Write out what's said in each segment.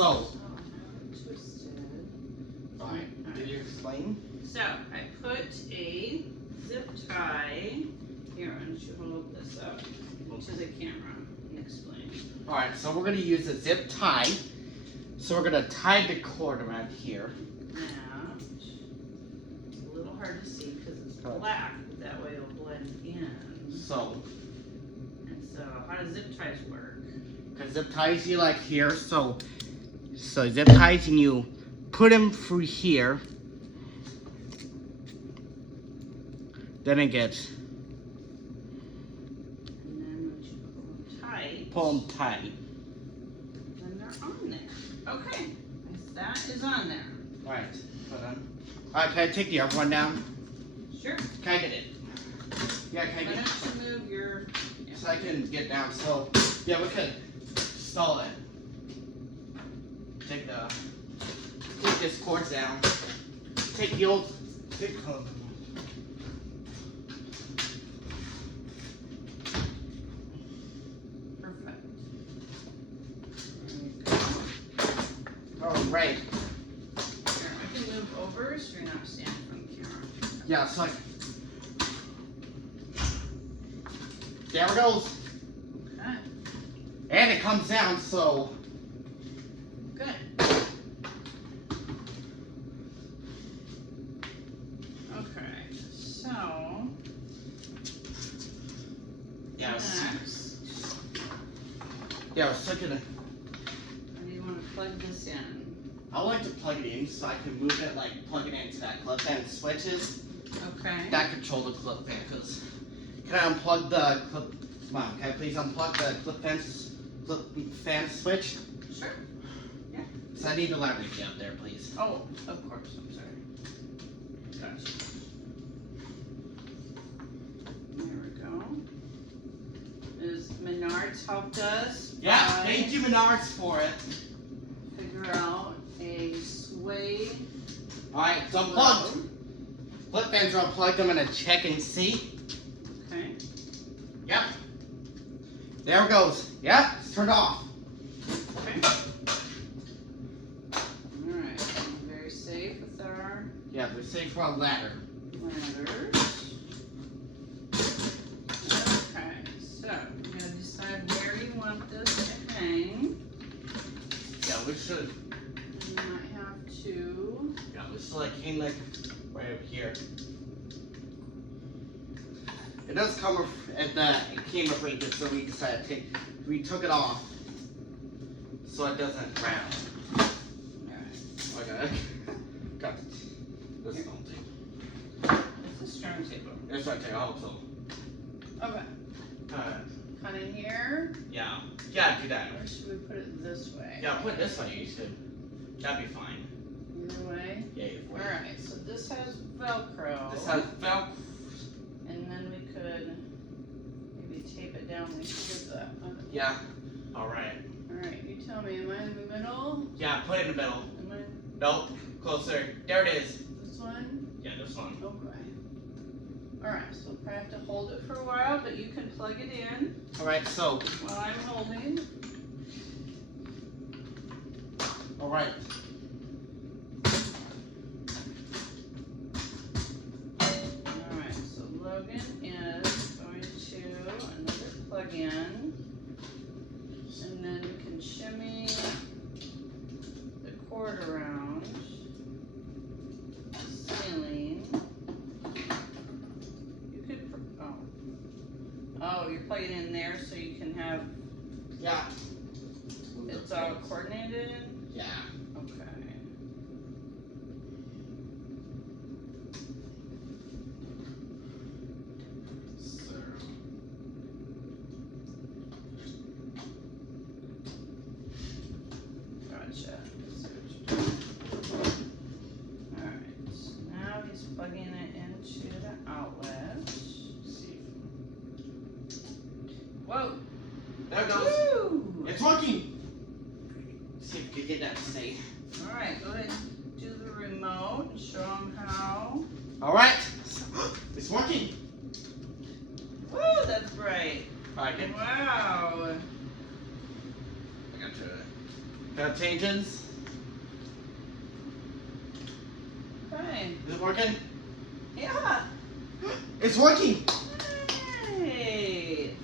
So. Twisted. Alright, did you explain? So, I put a zip tie. Here, why don't you hold this up to the camera and explain. Alright, so we're going to use a zip tie. So we're going to tie the cord around here. Now, it's a little hard to see because it's black, but that way it'll blend in. So. And so, how do zip ties work? Because zip ties you like here, so zip ties and you put them through here. Then it gets. And then once you pull them tight. Pull them tight. Then they're on there. Okay, that is on there. Alright, hold on. Alright, can I take the other one down? Sure. Can I get it? Yeah, can I Why get it? don't you move your... Yeah. So I can get down, so yeah, we could stall it. Take this cord down. Take the old big cord. Perfect. Alright. Here, I can move over so you're not standing from the camera. Yeah, so there it goes. Okay. And it comes down, so Good. Okay, so yeah, next, I was thinking how do you want to plug this in? I like to plug it in so I can move it, like plug it into that clip fan switches Okay. that control the clip fan. Cause can I unplug the clip? Come on, can I please unplug the clip fan switch? Sure. So I need the leverage up there, please. Oh, of course. I'm sorry. Gotcha. There we go. Is Menards helped us? Yeah, thank you, Menards, for it. Figure out a sway. All right, it's unplugged. Clip fans are unplugged. I'm gonna check and see. Okay. Yep. There it goes. Yep, it's turned off. Okay. Alright. Very safe with our Yeah, they're safe for a ladder. ladders. Okay, so you're gonna decide where you want this to hang. Yeah, we should. You might have to. Yeah, we should like hang like right over here. It does come with, at the, it came with right here, so we decided to take, we took it off so it doesn't round. Alright. Okay. Got this Here. don't take. It's a string table. That's right, take. I hope so. Okay. Cut in here. Yeah. Yeah, do that. Or should we put it this way? Yeah, put it this way. You should. That'd be fine. Either way. Yeah, either way. Alright, so this has Velcro. This has Velcro. And then we could maybe tape it down like that. Yeah. All right. Alright, you tell me, am I in the middle? Yeah, put it in the middle. Am I Nope. Closer. There it is. this one? Yeah, this one. Okay. Alright, so I have to hold it for a while, but you can plug it in All right. So. while I'm holding. All right. Alright, so Logan is going to another plug-in. And then you can shimmy the cord around the ceiling. You could, oh, you're plugging in there so you can have, Yeah. it's all coordinated? Yeah. Okay. Gotcha. Alright, now he's plugging it into the outlet. Whoa! There it goes. Woo! It's working. See if we can get that to stay. Alright, go ahead and do the remote and show them how. All right. It's working. Woo, that's bright. All right, good. Wow. I got to. Got changes. Fine. Is it working? Yeah. It's working! Hey.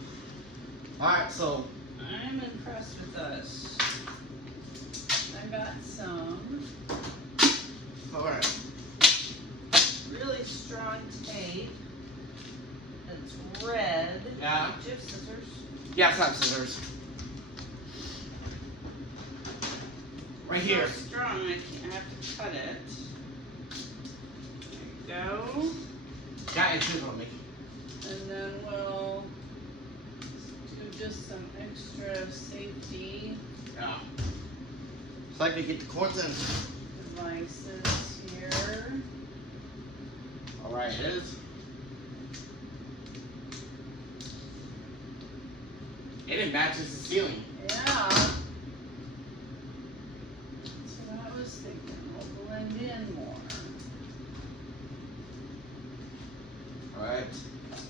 Alright, so. I'm impressed with us. I got some Alright. really strong tape. It's red. Yeah. Do you have scissors? Yes, I have scissors. Right here. It's so strong, I have to cut it. There you go. Got it too on me. And then we'll do just some extra safety Yeah. So I can get the cords in. devices here. Alright, it is. It matches the ceiling. Yeah. That's what I was thinking. We'll blend in more. Alright.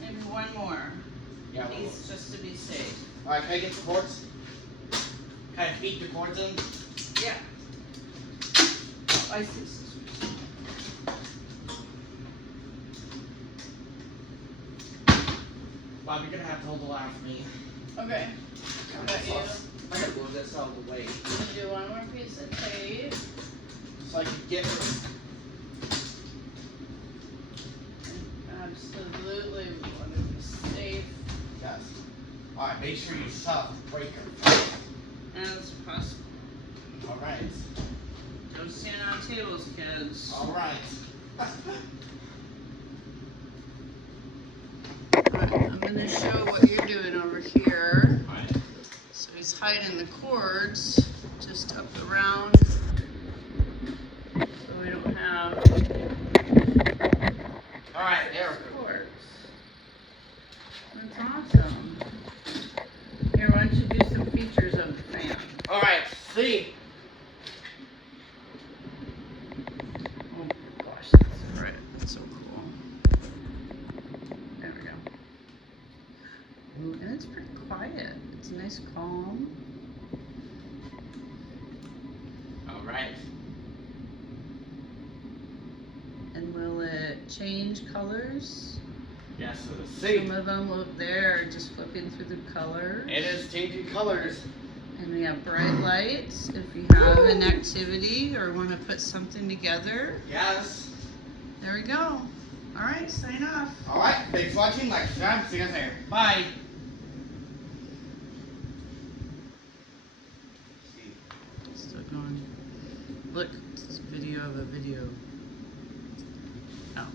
Maybe one more. Yeah, Piece just to be safe. Alright, can I get the cords? Can I feed the cords in? Yeah. Oh, I see scissors. Bob, you're gonna have to hold the line for me. Okay. How about you? I gotta move this out of the way. I'm gonna do one more piece of tape. So I can get it. Absolutely, we want to be safe Yes. Alright, make sure you stop the breaker. as possible. Alright. Don't stand on tables, kids. Alright. Alright, I'm gonna show what you're doing over here. Alright. So he's hiding the cords just up around so we don't have Alright, there we go. cords. That's awesome. Here, why don't you do some features of the fan? Alright, see. Oh gosh, that's right. That's so cool. There we go. Ooh, and it's pretty quiet. It's nice, calm. Alright. And will it change colors? Yes, so let's Some see. of them look there, just flipping through the colors. It is changing colors. And we have bright lights if you have an activity or want to put something together. Yes. There we go. All right, sign off. Alright, thanks for watching. Like, subscribe, see you guys later. Bye. Still going. Look, it's this video of a video. Oh.